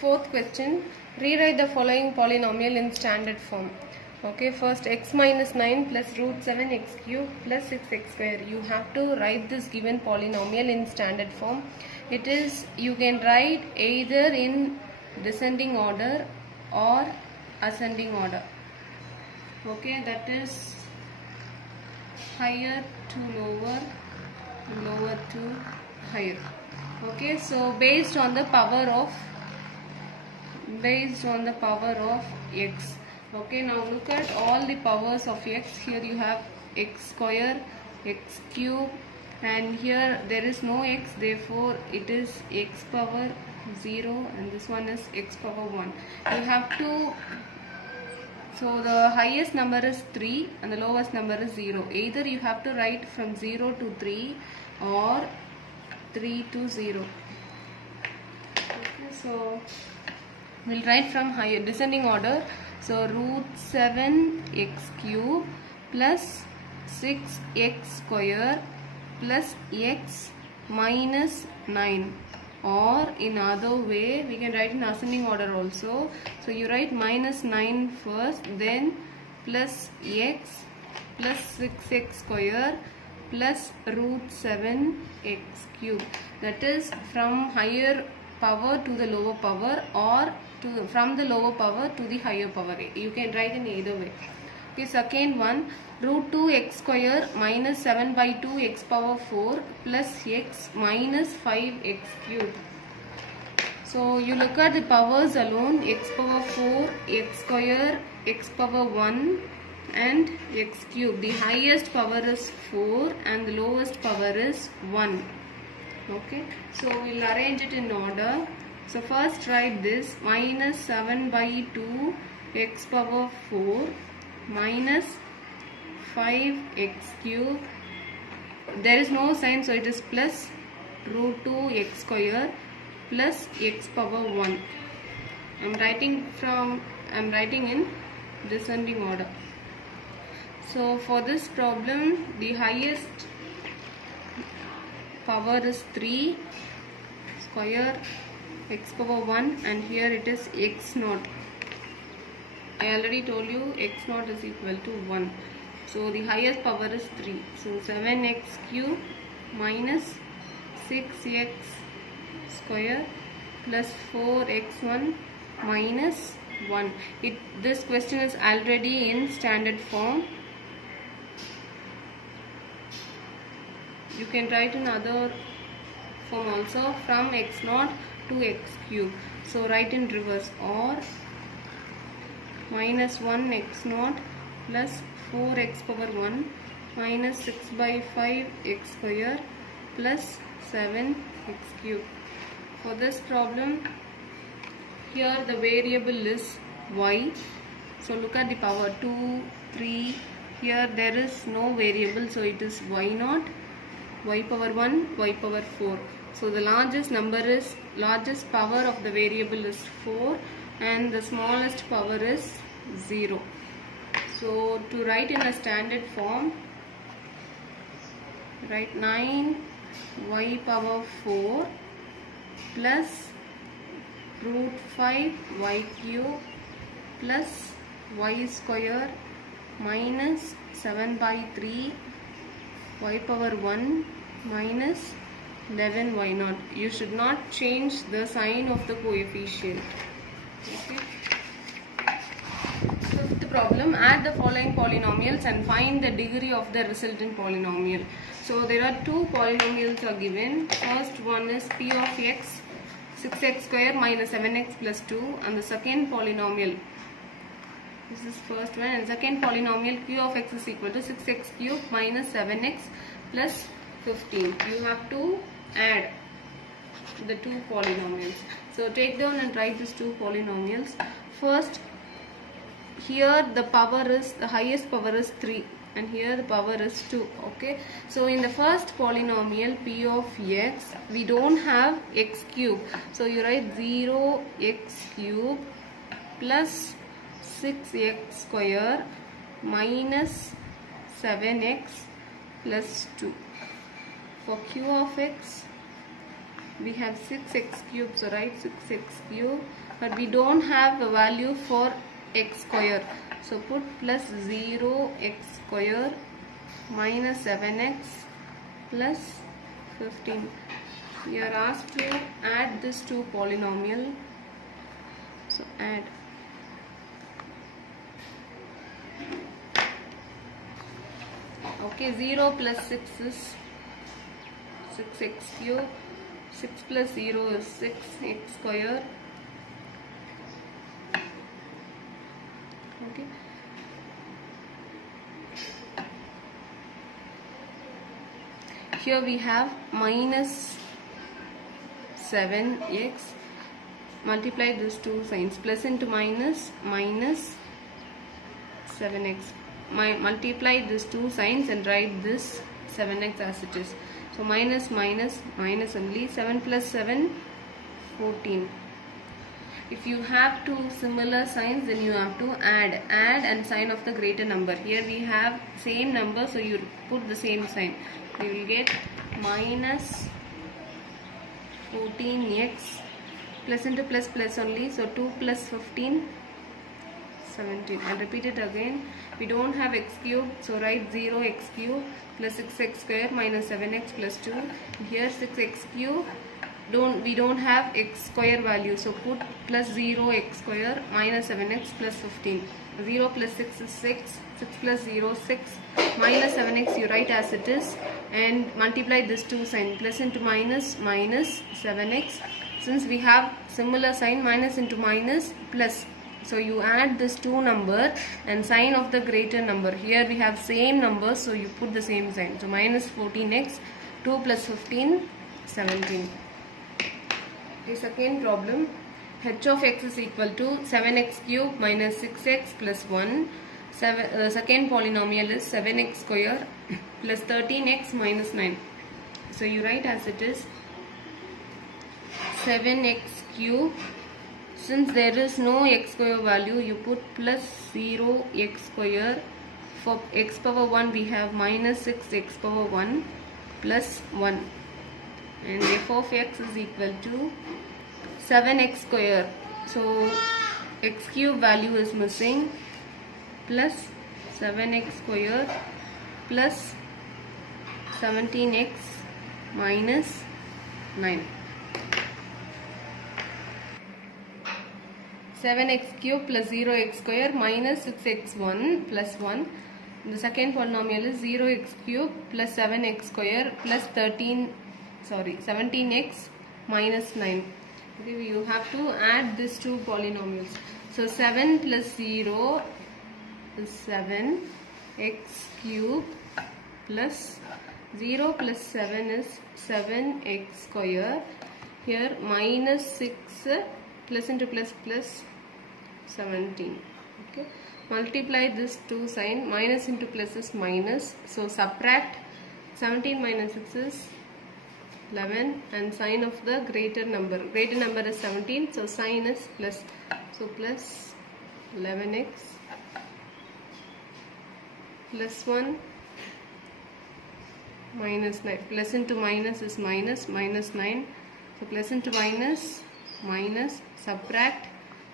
Fourth question, rewrite the following polynomial in standard form. Okay, first x minus 9 plus root 7 x cube plus 6x square. You have to write this given polynomial in standard form. It is, you can write either in descending order or ascending order. Okay, that is higher to lower, lower to higher. Okay, so based on the power of x. Okay, now look at all the powers of x. Here you have x square, x cube, and here there is no x, therefore it is x power 0, and this one is x power 1. You have to, so the highest number is 3 and the lowest number is 0. Either you have to write from 0 to 3 or 3 to 0. Okay, so we'll write from higher descending order. So root 7 x cube plus 6x square plus x minus 9, or in other way we can write in ascending order also. So you write minus 9 first, then plus x plus 6x square plus root 7 x cube. That is from higher power to the lower power, or from the lower power to the higher power. You can write in either way. Okay, second one, root 2 x square minus 7 by 2 x power 4 plus x minus 5 x cube. So you look at the powers alone, x power 4, x square, x power 1 and x cube. The highest power is 4 and the lowest power is 1. Okay, so we'll arrange it in order. So first write this, minus 7 by 2 x power 4 minus 5x cube. There is no sign, so it is plus root 2 x square plus x power 1. I'm writing in descending order. So for this problem, the highest power is 3 square x power 1, and here it is x naught. I already told you x naught is equal to 1. So the highest power is 3. So 7x cube minus 6x square plus 4x1 minus 1. This question is already in standard form. You can write in other form also, from x naught to x cube. So write in reverse, or minus 1 x naught plus 4x power 1 minus 6 by 5 x square plus 7 x cube. For this problem, here the variable is y. So look at the power 2, 3. Here there is no variable, so it is y naught, y power 1, y power 4. So the largest power of the variable is 4 and the smallest power is 0. So to write in a standard form, write 9 y power 4 plus root 5 y cube plus y square minus 7 by 3 y power 1 minus 11 y naught. You should not change the sign of the coefficient. Okay. Fifth problem, add the following polynomials and find the degree of the resultant polynomial. So there are two polynomials are given. First one is p of x 6x square minus 7x plus 2, and the second polynomial, this is first one, and second polynomial q of x is equal to 6x cube minus 7x plus 15. You have to add the two polynomials. So take down and write these two polynomials. First, here the highest power is 3 and here the power is 2. Okay, so in the first polynomial p of x, we don't have x cube, so you write 0x cube plus 6x square minus 7x plus 2. For q of x, we have 6x cube, so write 6x cube but we don't have a value for x square. So put plus 0x square minus 7x plus 15. We are asked to add this to polynomial. So add. Okay, 0 plus 6 is 6x cube. 6 plus 0 is 6x square. Okay. Here we have minus 7x. Multiply these two signs. Plus into minus, minus 7x. Multiply these two signs and write this 7x as it is. So minus minus minus only. 7 plus 7, 14. If you have two similar signs, then you have to add and sign of the greater number. Here we have same number, so you put the same sign. You will get minus 14x, plus into plus plus only, so 2 plus 15, 17. I'll repeat it again. We don't have x cube, so write 0x cube plus 6x square minus 7x plus 2. Here 6x cube. We don't have x square value, so put plus 0x square minus 7x plus 15. 0 plus 6 is 6. 6 plus 0 6 minus 7x you write as it is and multiply this two sign. Plus into minus, minus 7x. Since we have similar sign, minus into minus plus, so you add this two number and sign of the greater number. Here we have same number, so you put the same sign. So minus 14x, 2 plus 15, 17. The second problem, h of x is equal to 7x cube minus 6x plus 1. Second polynomial is 7x square plus 13x minus 9. So you write as it is 7x cube. Since there is no x square value, you put plus 0x square. For x power 1 we have minus 6x power 1 plus 1. And f of x is equal to 7x square. So x cube value is missing, plus 7x square plus 17x minus 9. 7x cube plus 0x square minus 6x1 plus 1. The second polynomial is 0x cube plus 7x square plus 17x minus 9. Okay, you have to add these two polynomials. So 7 plus 0 is 7x cube plus 0 plus 7 is 7x square. Here minus 6 plus into plus plus 17. Okay, multiply this two sign. Minus into plus is minus, so subtract 17 minus 6 is 11 and sign of the greater number. Greater number is 17, so sign is plus. So plus 11x plus 1 minus 9. Plus into minus is minus, minus 9. So plus into minus, minus, subtract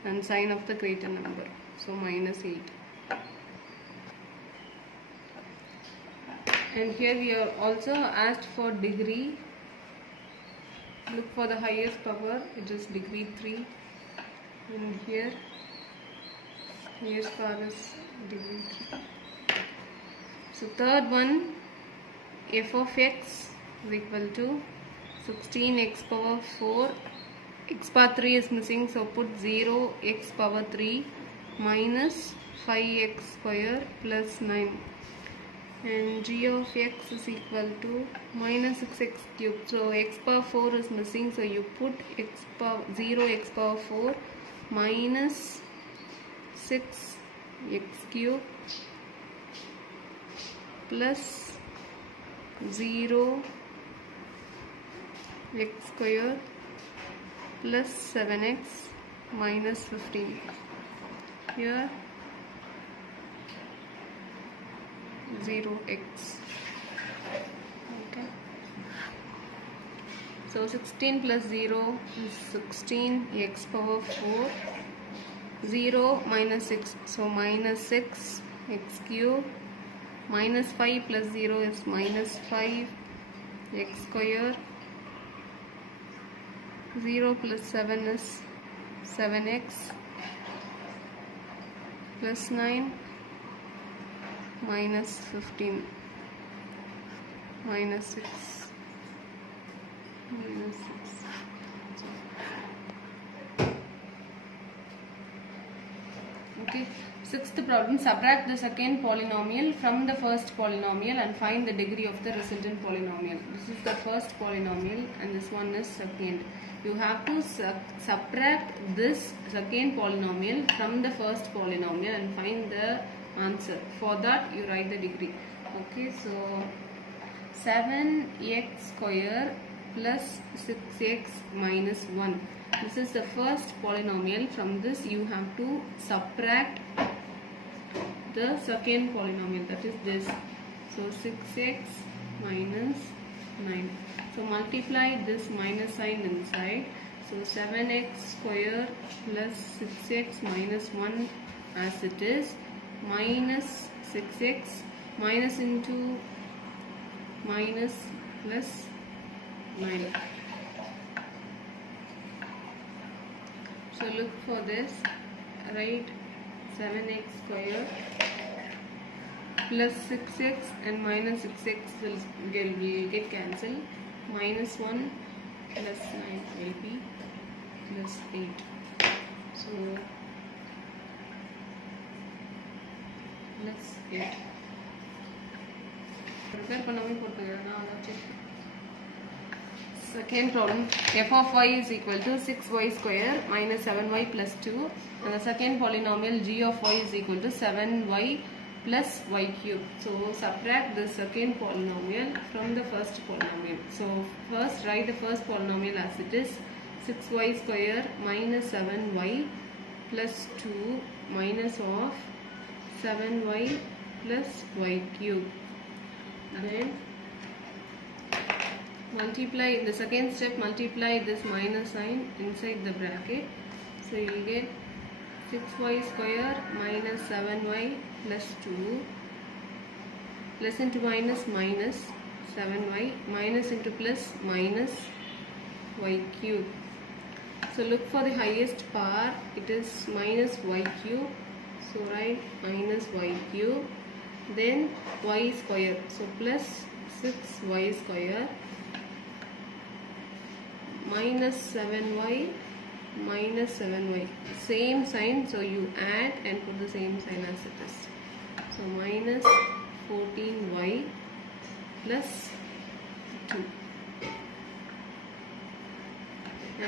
and sign of the greater number. So minus 8. And here we are also asked for degree. Look for the highest power, it is degree 3. And here highest power is degree 3. So third one, f of x is equal to 16x power 4. X power 3 is missing, so put 0 x power 3 minus 5x square plus 9. And g of x is equal to minus 6x cube. So x power 4 is missing, so you put 0 x power 4 minus 6x cube plus 0 x square plus 7x minus 15. Here 0x. Okay. So 16 plus 0 is 16 x power 4. 0 minus 6, so minus 6 x cube. Minus 5 plus 0 is minus 5 x square. 0 plus 7 is 7x. Plus 9 minus 15 minus 6 minus 6. Okay, sixth problem, subtract the second polynomial from the first polynomial and find the degree of the resultant polynomial. This is the first polynomial and this one is second. You have to subtract this second polynomial from the first polynomial and find the answer. For that you write the degree. Okay, so 7x square plus 6x minus 1. This is the first polynomial. From this you have to subtract the second polynomial, that is this. So 6x minus 9. So multiply this minus sign inside. So 7x square plus 6x minus 1 as it is, minus 6x, minus into minus plus 9. So look for this, write 7x square plus 6x and minus 6x will get cancelled. Minus 1 plus 9 will be plus 8. So plus 8. Prepare பண்ணாமே போட்டுக்கிறேன் அதாச்சும். Second problem, f of y is equal to 6y square minus 7y plus 2, and the second polynomial g of y is equal to 7y plus y cube. So subtract the second polynomial from the first polynomial. So first write the first polynomial as it is, 6y square minus 7y plus 2 minus of 7y plus y cube. Then multiply, the second step, multiply this minus sign inside the bracket. So you will get 6y square minus 7y plus 2 plus into minus minus 7y minus into plus minus y cube. So look for the highest power, it is minus y cube. So write minus y cube, then y square, so plus 6y square minus 7y minus 7y, same sign, so you add and put the same sign as it is. So minus 14y plus 2,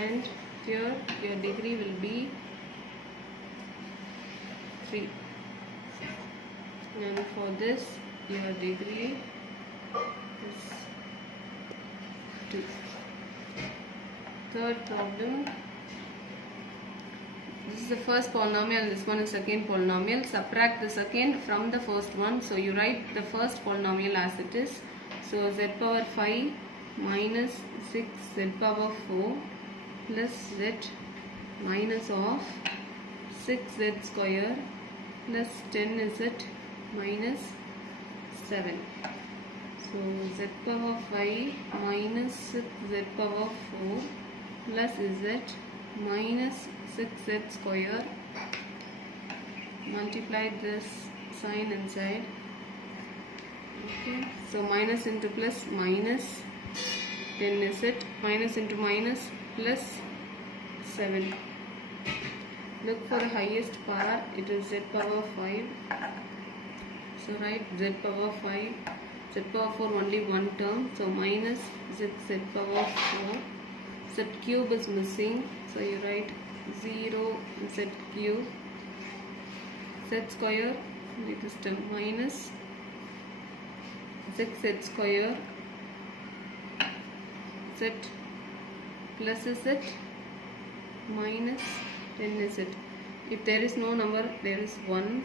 and here your degree will be 3, and for this your degree is 2. Third problem, this is the first polynomial and this one is second polynomial. Subtract the second from the first one. So you write the first polynomial as it is. So z power 5 minus 6z power 4 plus z minus of 6z square plus 10z minus 7. So z power 5 minus 6z power 4 plus z minus 6z square, multiply this sign inside. Okay, so minus into plus minus 10z, minus into minus plus 7. Look for the highest power, it is z power 5. So write z power 5, z power 4 only one term, so minus z power 4. Z cube is missing, so you write 0 z cube, z square this term minus 6z square, z plus z minus 10z. If there is no number, there is 1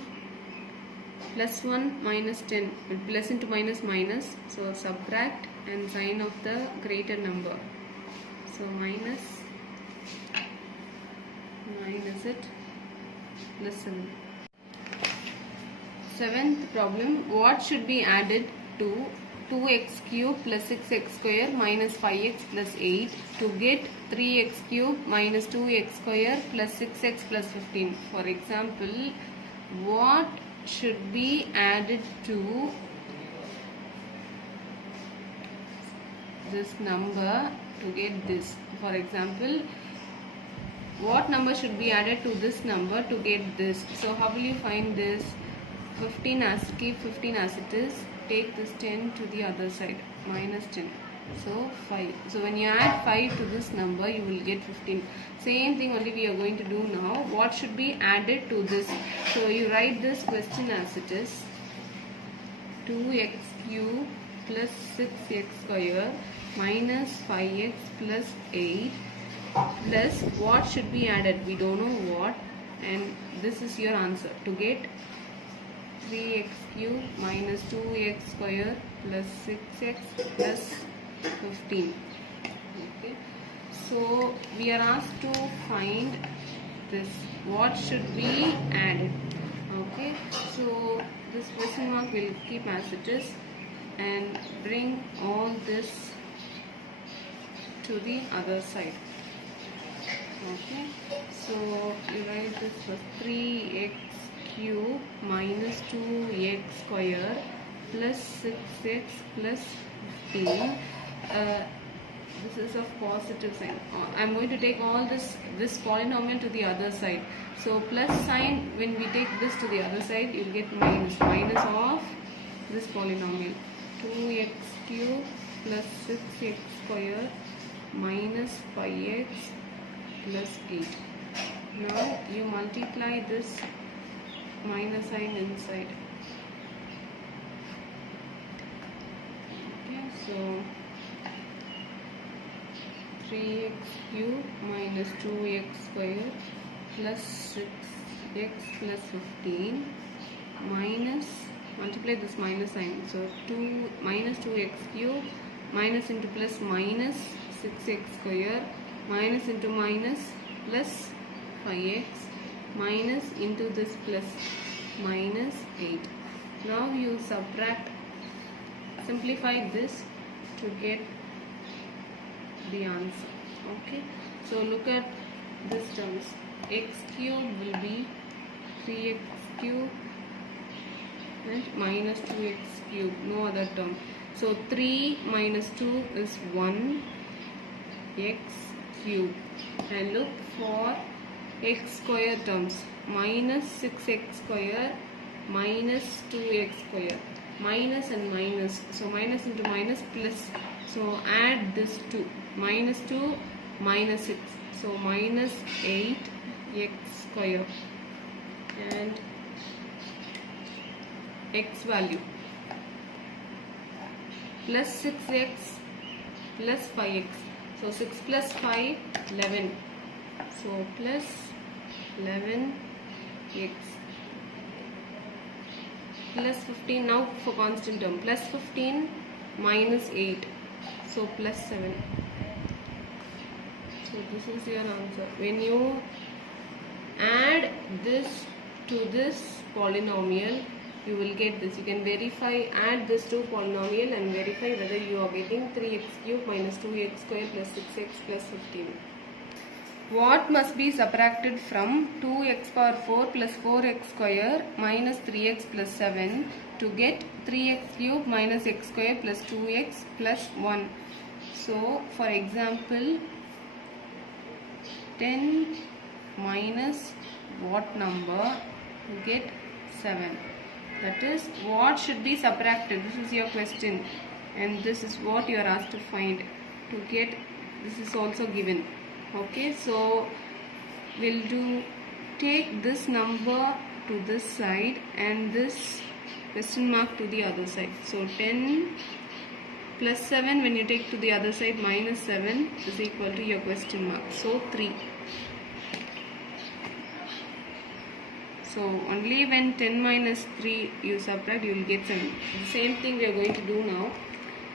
plus 1 minus 10, plus into minus minus, so subtract and sign of the greater number. So minus it plus 7. Seventh problem, what should be added to 2x cube plus 6x square minus 5x plus 8 to get 3x cube minus 2x square plus 6x plus 15? For example, what should be added to this number to get this? For example, what number should be added to this number to get this? So how will you find this? 15 as, keep 15 as it is, take this 10 to the other side, minus 10, so 5. So when you add 5 to this number, you will get 15. Same thing only we are going to do now. What should be added to this? So you write this question as it is, 2x cube plus 6x square minus 5x plus 8 plus what should be added? We don't know what, and this is your answer. To get 3x cube minus 2x square plus 6x plus 15. Okay, so we are asked to find this, what should be added. Okay, so this question mark will keep as it is and bring all this to the other side. Okay, so you write this first, 3x cube minus 2x square plus 6x plus 15. This is of positive sign. I am going to take all this polynomial to the other side. So plus sign, when we take this to the other side, you will get minus of this polynomial, 2x cube plus 6x square minus 5x plus 8. Now you multiply this minus sign inside. Okay, so 3x cube minus 2x square plus 6x plus 15 minus, multiply this minus sign, so minus 2x cube minus into plus minus 6x square minus into minus plus 5x minus into this plus minus 8. Now you subtract, simplify this to get the answer. Okay, so look at this terms, x cube will be 3x cube and minus 2x cube, no other term. So 3 minus 2 is 1 x cube, and look for x square terms, minus 6x square minus 2x square, minus and minus, so minus into minus plus, so add this 2, minus 2 minus 6, so minus 8x square, and x value plus 6x plus 5x, so 6 plus 5, 11, so plus 11x plus 15. Now for constant term, plus 15 minus 8, so plus 7. So this is your answer. When you add this to this polynomial, you will get this. You can verify, add this to polynomial and verify whether you are getting 3x cube minus 2x square plus 6x plus 15. What must be subtracted from 2x power 4 plus 4x square minus 3x plus 7 to get 3x cube minus x square plus 2x plus 1? So for example, 10 minus what number to get 7? That is, what should be subtracted? This is your question, and this is what you are asked to find. To get, this is also given. Okay, so we'll take this number to this side and this question mark to the other side. So 10 plus 7, when you take to the other side, minus 7 is equal to your question mark, so 3. So only when 10 minus 3 you subtract, you will get 7. The same thing we are going to do now.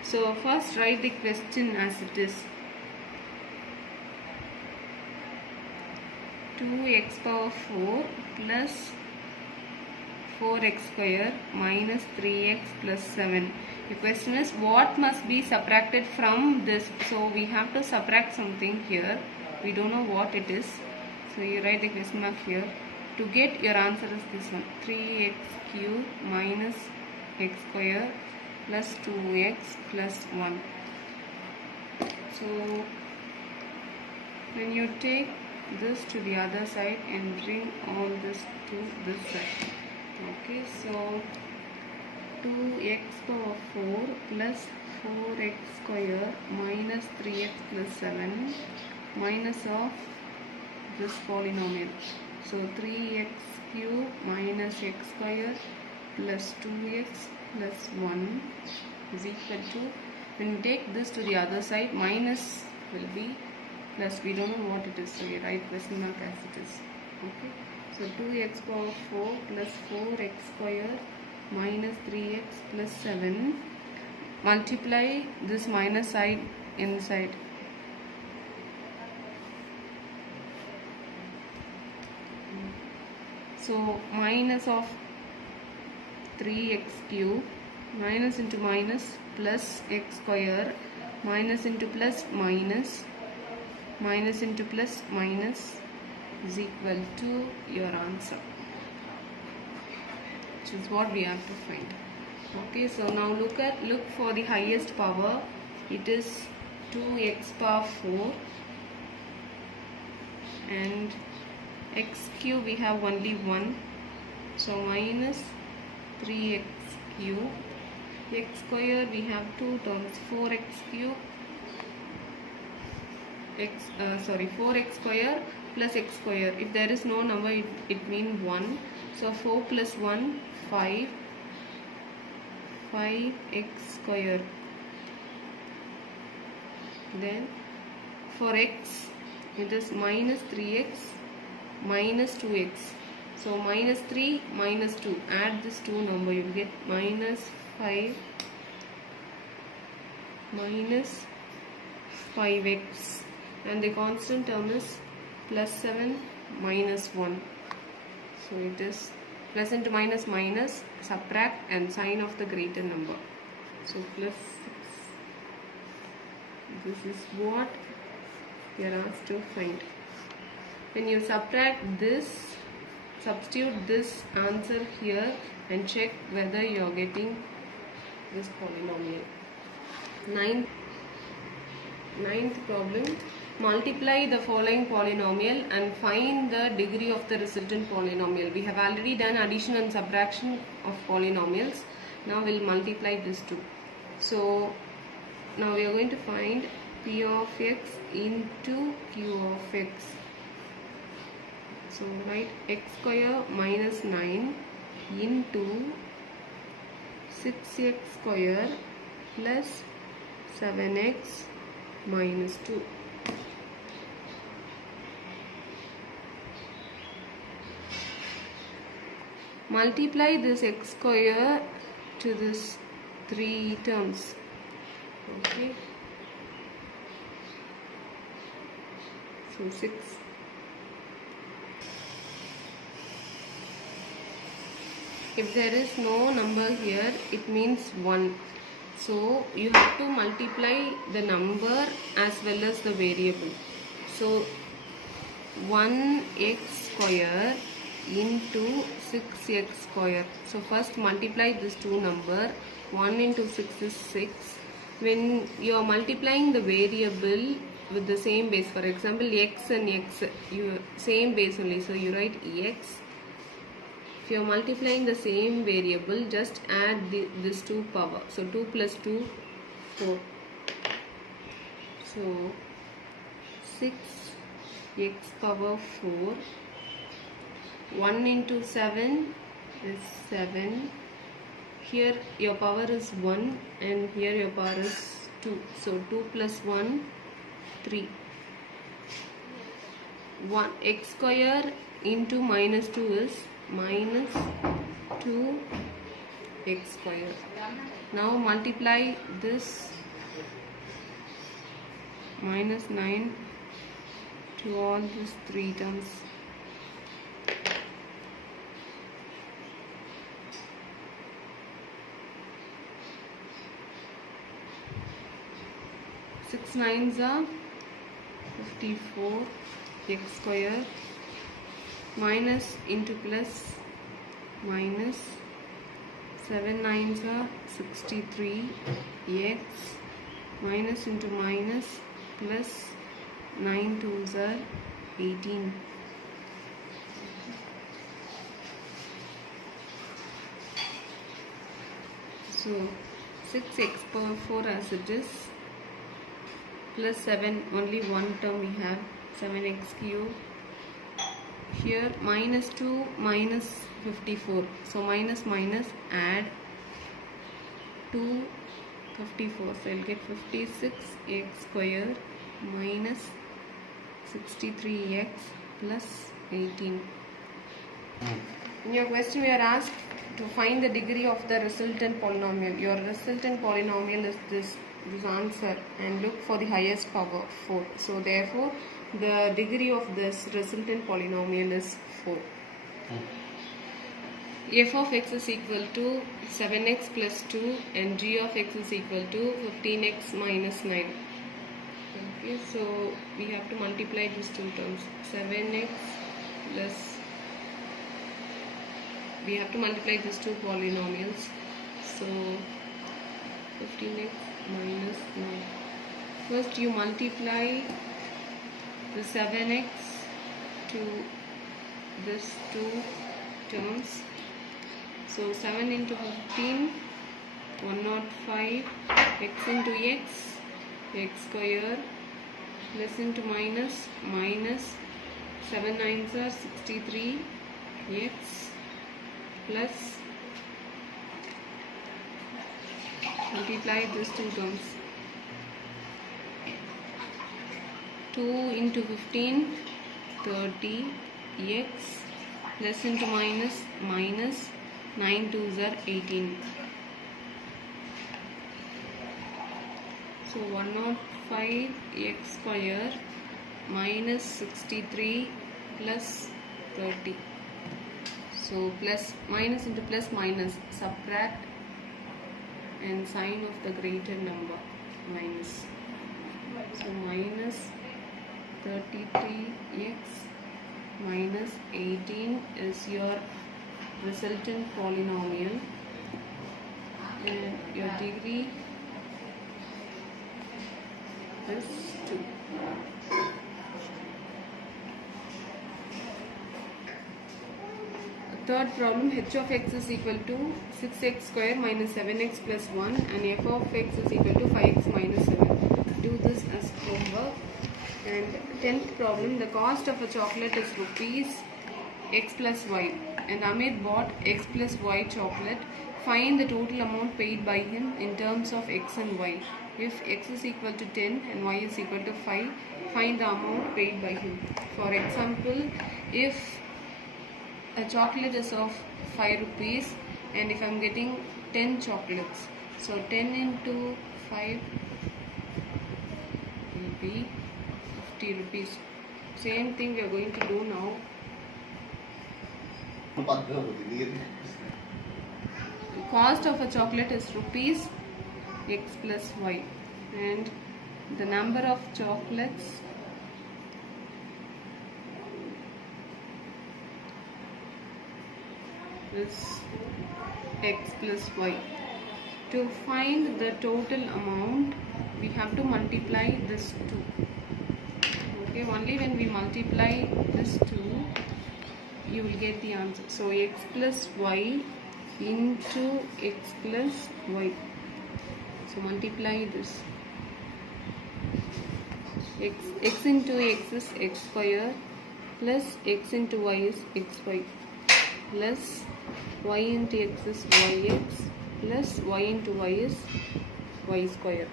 So first write the question as it is. 2x power 4 plus 4x square minus 3x plus 7. The question is what must be subtracted from this. So we have to subtract something here. We don't know what it is. So you write the question mark here. To get your answer is this one. 3x cube minus x square plus 2x plus 1. So when you take this to the other side and bring all this to this side. Okay, so 2x power 4 plus 4x square minus 3x plus 7 minus of this polynomial. So 3x cube minus x square plus 2x plus 1 is equal to, when you take this to the other side, minus will be plus. We don't know what it is, so you write question mark as it is. Okay, so 2x power 4 plus 4x square minus 3x plus 7, multiply this minus side inside. So minus of 3x cube, minus into minus plus x square, minus into plus minus, minus into plus minus is equal to your answer, which is what we have to find. Okay, so now look for the highest power. It is 2x power 4 and x cube we have only 1, so minus 3x cube. X square we have 2 terms, 4x cube 4x square plus x square. If there is no number, it means 1. So 4 plus 1, 5, 5x square. Then for x, it is minus 3x minus 2x. So minus 3 minus 2. Add this 2 number, you will get minus 5 minus 5x. And the constant term is plus 7 minus 1. So it is plus into minus minus, subtract and sign of the greater number. So plus 6. This is what you are asked to find. When you subtract this, substitute this answer here and check whether you are getting this polynomial. Ninth problem. Multiply the following polynomial and find the degree of the resultant polynomial. We have already done addition and subtraction of polynomials. Now we'll multiply this too. So now we are going to find p of x into q of x. So write x square minus 9 into 6x square plus 7x minus 2. Multiply this x square to this 3 terms. Okay. So 6. If there is no number here, it means 1. So you have to multiply the number as well as the variable. So 1x square into 6x square. So first multiply this two number. 1 into 6 is 6. When you are multiplying the variable with the same base, for example x and x, you same base only, so you write x. If you are multiplying the same variable, just add this 2 power. So 2 plus 2, 4. So 6x power 4. 1 into 7 is 7. Here your power is 1 and here your power is 2. So 2 plus 1, 3. 1 x square into minus 2 is minus 2 x square. Now multiply this minus 9 to all these 3 terms. nines are 54 x square minus into plus minus 7 nines are 63 x minus into minus plus 9 twos are 18. So 6x power 4 as it is plus 7, only one term we have, 7x cube. Here minus 2 minus 54, so minus minus add 2 54, so I'll get 56x square minus 63x plus 18. In your question we are asked to find the degree of the resultant polynomial. Your resultant polynomial is this answer, and look for the highest power 4. So therefore the degree of this resultant polynomial is 4. F of x is equal to 7x plus 2 and g of x is equal to 15x minus 9. Okay, so we have to multiply these two terms. 7x plus, we have to multiply these two polynomials. So 15x minus 9. First you multiply the 7x to these two terms. So 7 into 15, 105, x into x, x square, plus into minus, minus 7 nines are 63, x plus, multiply these two terms. 2 into 15, 30, x plus into minus, minus 9 twos are 18. So 105 x square minus 63 plus 30. So plus, minus into plus minus, subtract and sign of the greater number, minus. So minus 33x minus 18 is your resultant polynomial, and your degree is 2. Third problem, h of x is equal to 6x square minus 7x plus 1 and f of x is equal to 5x minus 7. Do this as homework. And 10th problem, the cost of a chocolate is rupees x plus y, and Amit bought x plus y chocolate. Find the total amount paid by him in terms of x and y. If x is equal to 10 and y is equal to 5, find the amount paid by him. For example, if a chocolate is of 5 rupees and if I am getting 10 chocolates, so 10 into 5 will be 50 rupees. Same thing we are going to do now. The cost of a chocolate is rupees x plus y, and the number of chocolates is x plus y. To find the total amount, we have to multiply this 2. Okay, only when we multiply this 2, you will get the answer. So x plus y into x plus y. So multiply this. X into x is x square plus x into y is xy plus y into x is yx plus y into y is y square.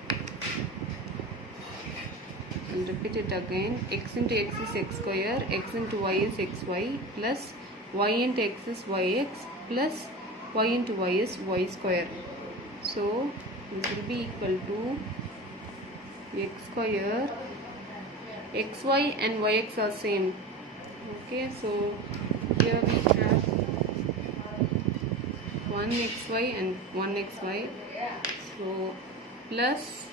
I'll repeat it again. X into x is x square, x into y is xy plus y into x is yx plus y into y is y square. So this will be equal to x square, xy and yx are same. Okay, so here we have 1xy and 1xy. So plus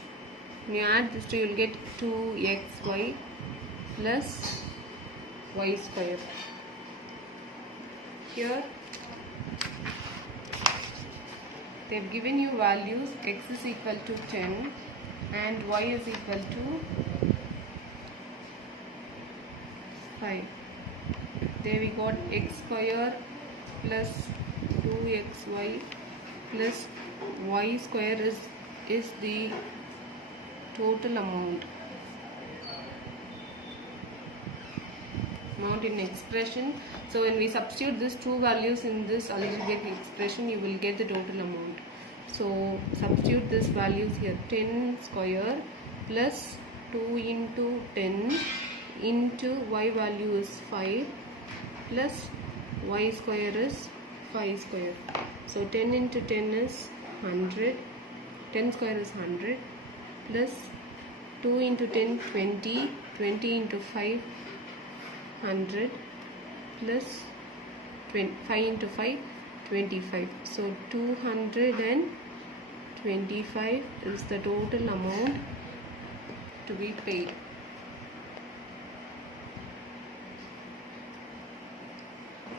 When you add this 2, you will get 2xy plus y square. Here they have given you values. X is equal to 10 and y is equal to 5. There we got x square plus 2xy plus y square is the total amount in expression. So when we substitute these two values in this algebraic expression, you will get the total amount. So substitute these values here. 10 square plus 2 into 10 into y value is 5 plus y square is 5 square. So 10 into 10 is 100. 10 square is 100 plus 2 into 10 20. 20 into 5 100 plus 5 into 5 25. So 225 is the total amount to be paid.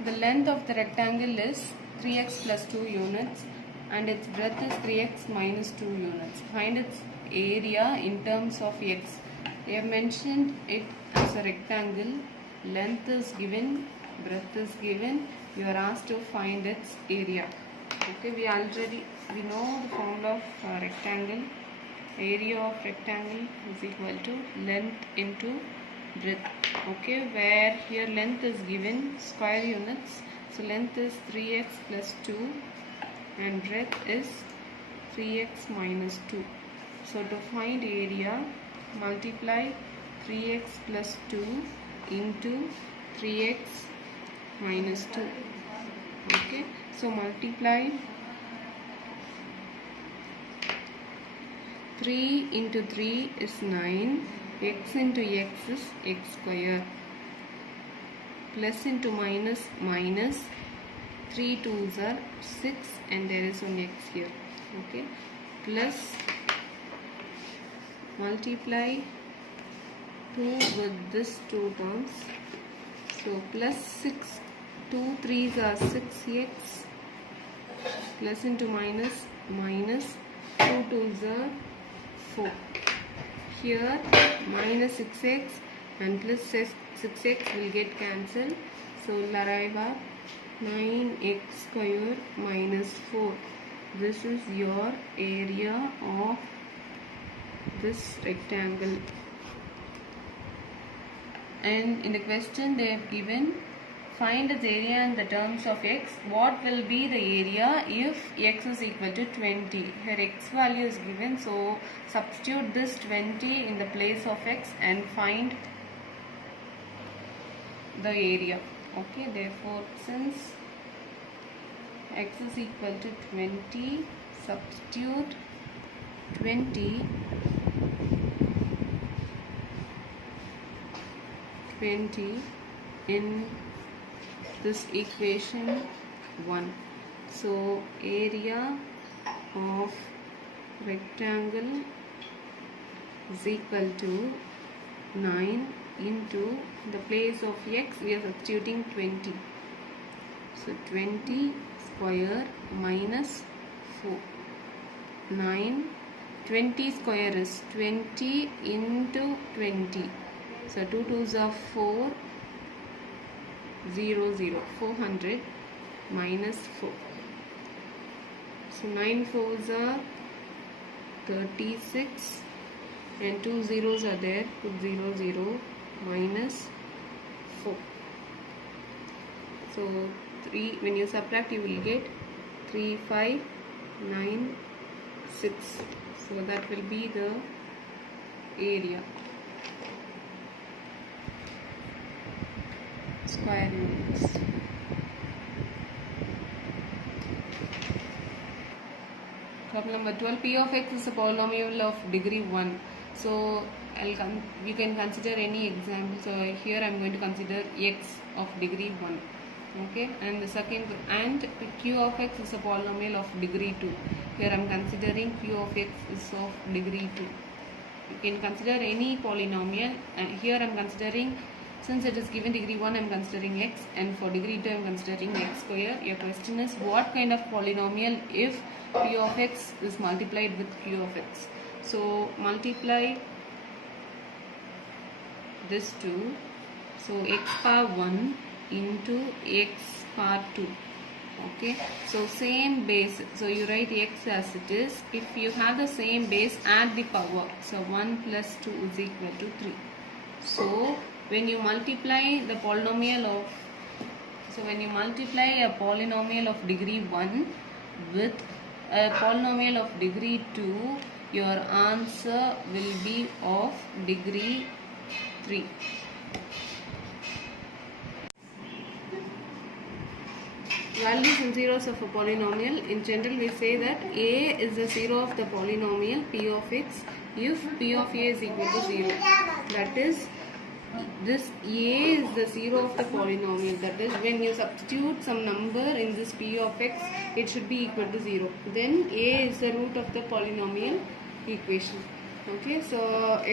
The length of the rectangle is 3x plus 2 units and its breadth is 3x minus 2 units. Find its area in terms of x. They have mentioned it as a rectangle. Length is given, breadth is given. You are asked to find its area. Okay, we know the formula of rectangle. Area of rectangle is equal to length into breadth. Okay, where here length is given square units. So length is 3x plus 2 and breadth is 3x minus 2. So to find area, multiply 3x plus 2 into 3x minus 2. Okay, so multiply 3 into 3 is 9. X into x is x square. Plus into minus minus. 3 2s are 6 and there is one x here. Okay, plus multiply 2 with this 2 terms. So plus 6. 2 3s are 6x plus into minus minus 2 2s are 4. Here minus 6x and plus 6x will get cancelled. So we'll arrive at 9x square minus 4. This is your area of this rectangle. And in the question they have given, find its area in the terms of x. What will be the area if x is equal to 20? Here x value is given, so substitute this 20 in the place of x and find the area. Okay, therefore since x is equal to 20, substitute 20 in this equation 1. So area of rectangle is equal to 9 into the place of x we are substituting 20. So 20 square minus 4. 9. 20 square is 20 into 20. So 2 2s are 4. 0 0. 400 minus 4. So 9 4s are 36 and 2 zeros are there. Put 0 0 minus 4. So 3, when you subtract you will get 3 5 9 6. So that will be the area. Square units. Problem number 12. P of x is a polynomial of degree 1. So you can consider any example. So here I am going to consider x of degree 1. Okay, and the second, and q of x is a polynomial of degree 2. Here I am considering q of x is of degree 2. You can consider any polynomial. Here I am considering, since it is given degree 1, I am considering x, and for degree 2 I am considering x square. Your question is what kind of polynomial if p of x is multiplied with q of x. So multiply this 2, so x power 1 into x power 2. Okay, so same base, so you write x as it is. If you have the same base, add the power, so 1 plus 2 is equal to 3. So when you multiply the polynomial of, when you multiply a polynomial of degree 1 with a polynomial of degree 2, your answer will be of degree 3. Values and zeros of a polynomial. In general, we say that a is the zero of the polynomial p of x if p of a is equal to 0. That is, this a is the zero of the polynomial. That is, when you substitute some number in this p of x, it should be equal to 0. Then a is the root of the polynomial equation. Okay, so